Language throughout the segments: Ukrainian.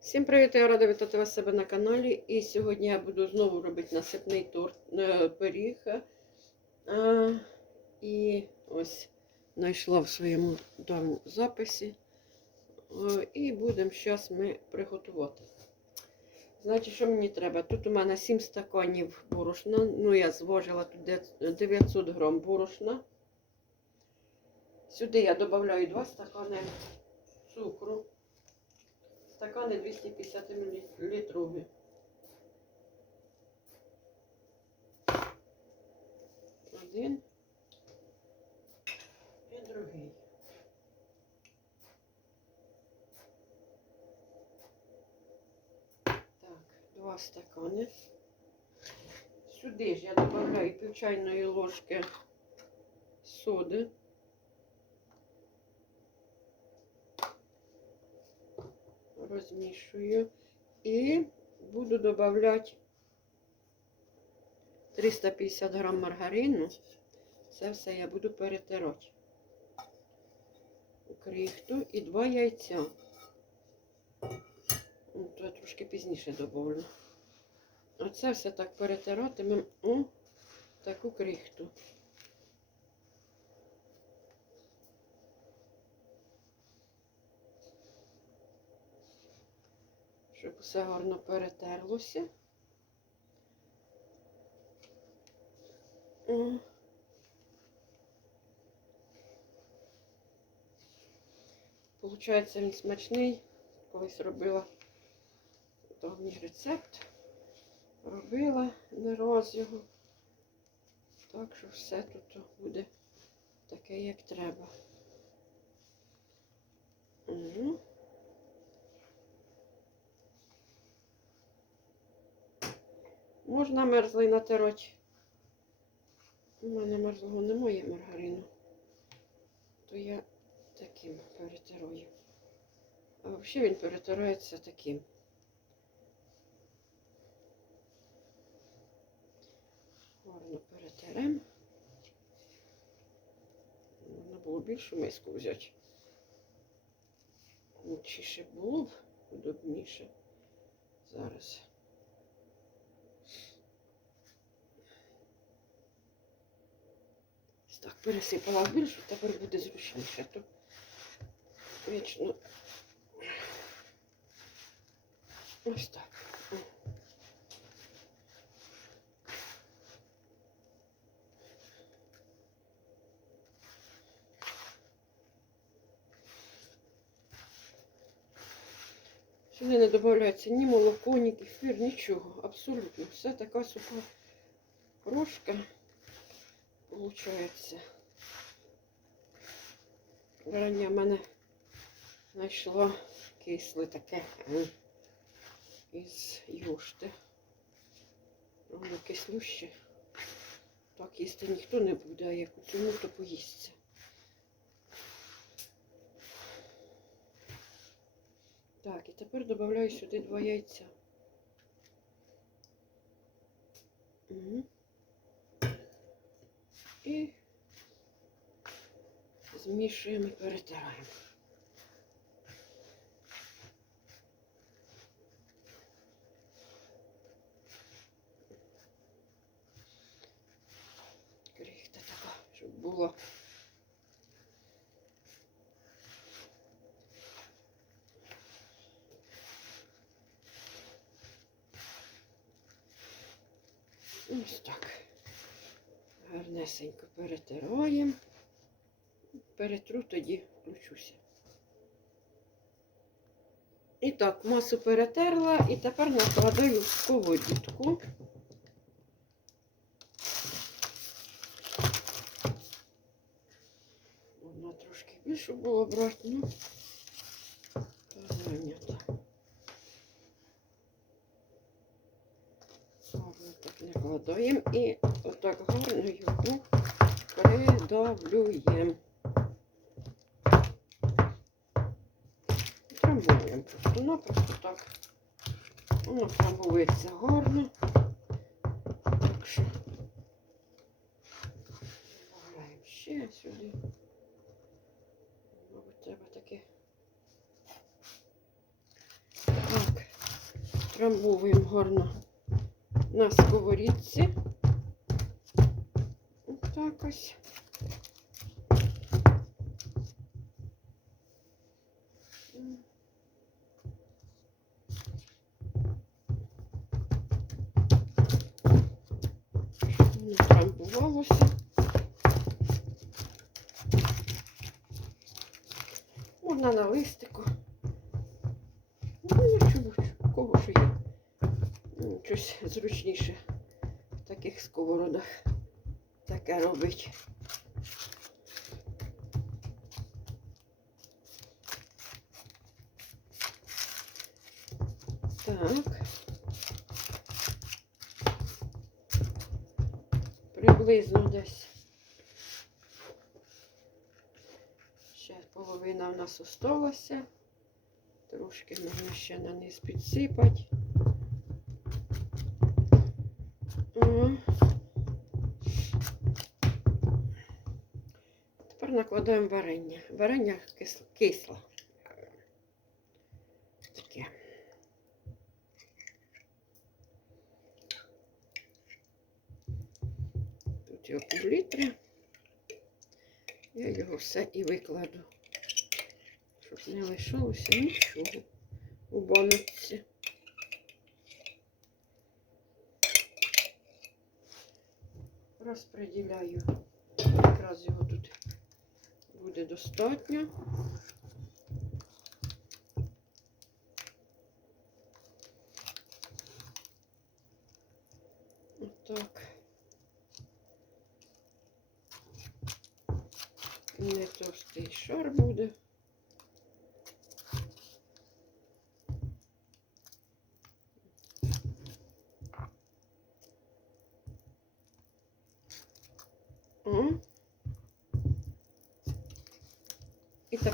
Всім привіт! Я рада вітати вас себе на каналі. І сьогодні я буду знову робити насипний торт е, пиріг. А, і ось знайшла в своєму давньому записі. Е, і будемо зараз ми приготувати. Значить, що мені треба? Тут у мене 7 стаканів борошна. Ну, я зважила тут 900 грам борошна. Сюди я додаю 2 стакани цукру. Стакани 250 мл. Один і другий. Так, два стакани. Сюди ж я додаю пів чайної ложки соди. Розмішую і буду додавати 350 грам маргарину. Це все я буду перетирати. Крихту і два яйця. Ну, то я трошки пізніше додавлю. Оце все так перетиратимемо у таку крихту. Щоб все гарно перетерлося. О. Получається він смачний. Колись робила давній рецепт. Робила не раз його. Так що все тут буде таке, як треба. Угу. Можна мерзлий натирати. У мене мерзлого немає маргарину. То я таким перетираю. А взагалі він перетирається таким. Гарно перетерем. Можна було більшу миску взяти. Лучше було б удобніше. Зараз. Так, пересипала в більшу, тепер буде зручніше. То вічно ось так. Сюди не додається ні молоко, ні кефір, нічого. Абсолютно. Все така суха крошка получається. Рання в мене знайшло кисле таке із юшти. Воно кислюще. Так їсти ніхто не буде, а як у цьому, то поїсться. Так, і тепер додаю сюди два яйця. Угу. І змішуємо і перетираємо. Крихта така, щоб було. Ось так. Гарнесенько перетираємо. Перетру, тоді включуся. І так, масу перетерла і тепер накладаю в сковорідку. Одна трошки більше було брати, ну, зайнята. Гарно так накладаємо і отак гарно його придавлюємо. Трамбуємо просто-напросто так. Воно трамбується гарно. Так що додаємо ще сюди. Мабуть, треба таке. Так. Утрамбовуємо гарно на сковорідці. Так ось. Не трамбувалося. Можна на листику. Ну, я чому, кого що є. Щось зручніше в таких сковородах таке робить. Так. Приблизно десь. Ще половина в нас осталася. Трошки можна ще на низ підсипати. О. Тепер накладаємо варення. Варення кисле. Таке. Тут його пів. Я його все і викладу, щоб не лишилося нічого у баночці. Розподіляю. Якраз його тут буде достатньо. Отак. Не товстий шар буде. О.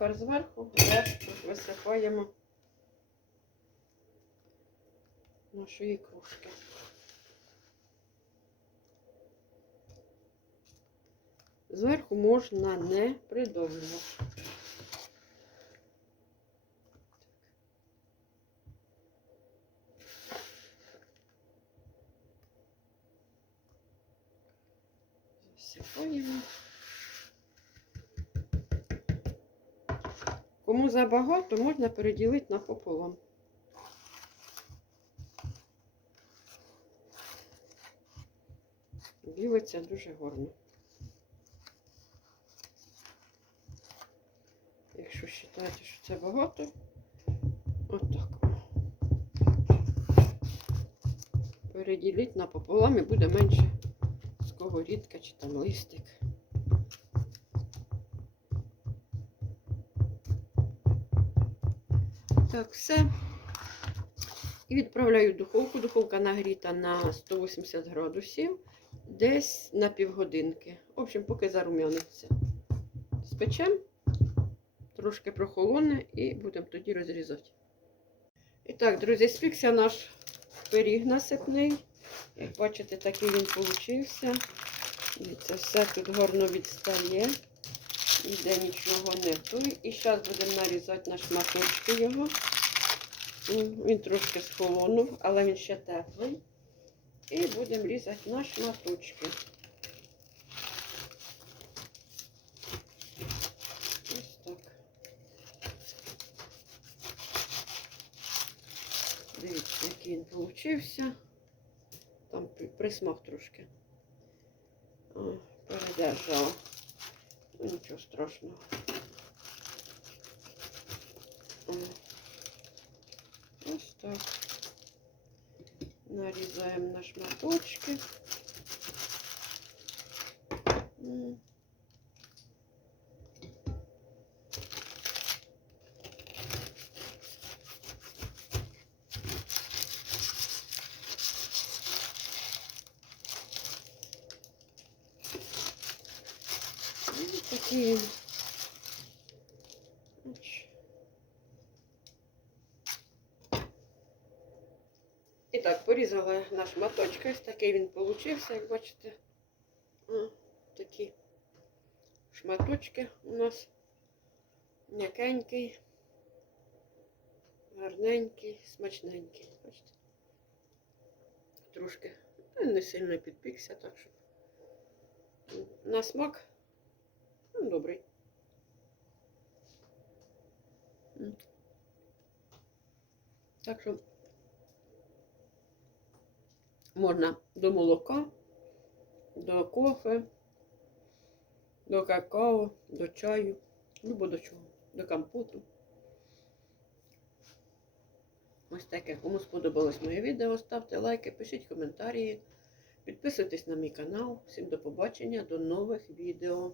тепер зверху решту висипаємо нашої кружки. Зверху можна не придовжувати. Кому забагато, можна переділити напополам. Білиться дуже гарно. Якщо вважаєте, що це багато, отак. Переділіть напополам і буде менше сковорідка чи там листик. Так, все. І відправляю в духовку. Духовка нагріта на 180 градусів, десь на півгодинки. В общем, поки зарум'яниться. Спечемо, трошки прохолоне і будемо тоді розрізати. І так, друзі, спікся наш пиріг насипний. Як бачите, такий він получився. Це все тут гарно відстає. Ніде нічого не той. І зараз будемо нарізати на шматочки його. Він трошки схолонув, але він ще теплий. І будемо різати на шматочки. Ось так. Дивіться, який він получився. Там при- присмак трошки. О, передержала. Ну, нічого страшного. О. Ось так. Нарізаємо на шматочки. Такі. І так, порізала на шматочки. Ось такий він получився, як бачите. О, такі шматочки у нас м'якенький, гарненький, смачненький. Бачите? трошки. Не сильно підпікся, так що. На смак ну, добрий. Так що можна до молока, до кофе, до какао, до чаю, любо до чого, до компоту. Ось таке. Кому сподобалось моє відео, ставте лайки, пишіть коментарі, підписуйтесь на мій канал. Всім до побачення, до нових відео.